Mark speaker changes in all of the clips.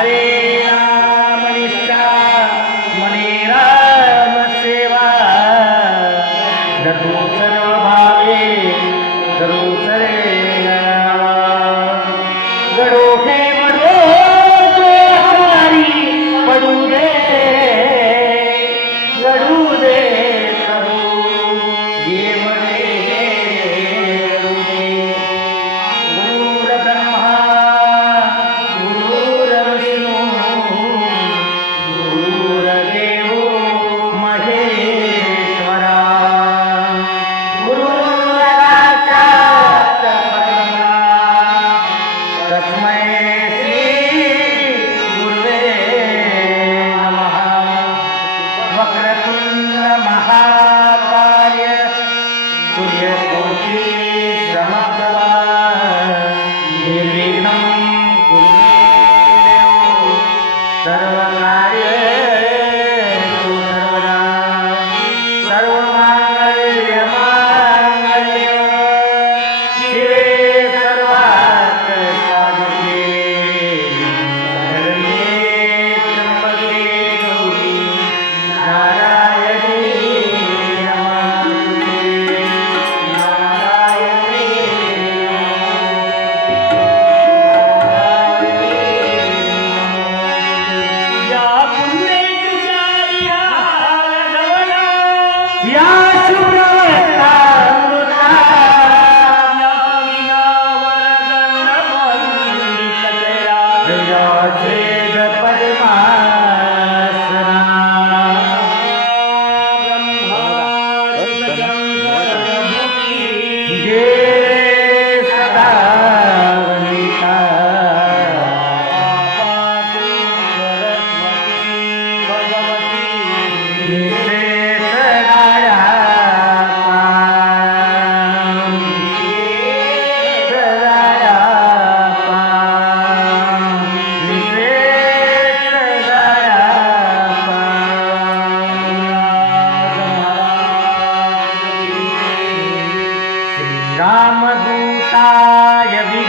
Speaker 1: हरे राम निष्ठा मने राम सेवा दर्शन भावे दर्शन Yeah!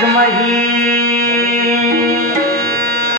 Speaker 1: সময়